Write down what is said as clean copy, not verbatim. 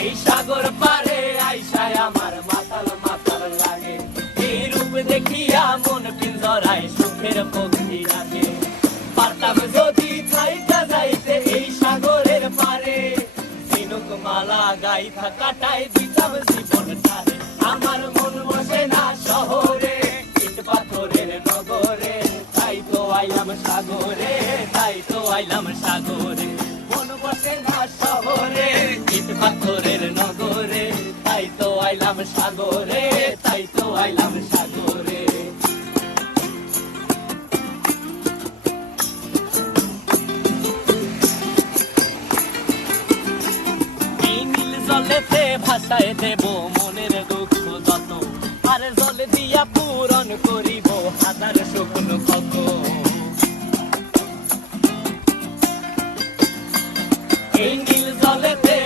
এই সাগর পারে আইসায় আমার মাতাল মাতাল লাগে, এই রূপ দেখিয়া মন পিঞ্জরায় সুখের পক্ষী রাখে। পারতাম যদি থাইকা যাইতে এই সাগরের পারে, ঝিনুক মালা গাইথা কাটাই দিতাম জীবনটারে। আমার মন বসে না শহরে, ইট পাথরের নগরে, তাই তো আইলাম সাগরে, তাই তো আইলাম সাগরে। মন বসে না শহরে, ইট পাথরের নগরে, তাই তো আইলাম সাগরে, তাই তো আইলাম সাগরে। এই নীল জলেতে ভাসায় দেব মনের দুঃখ যত, আর জল দিয়া পূরণ করিব হাজার স্বপ্ন কত। এই নীল জলেতে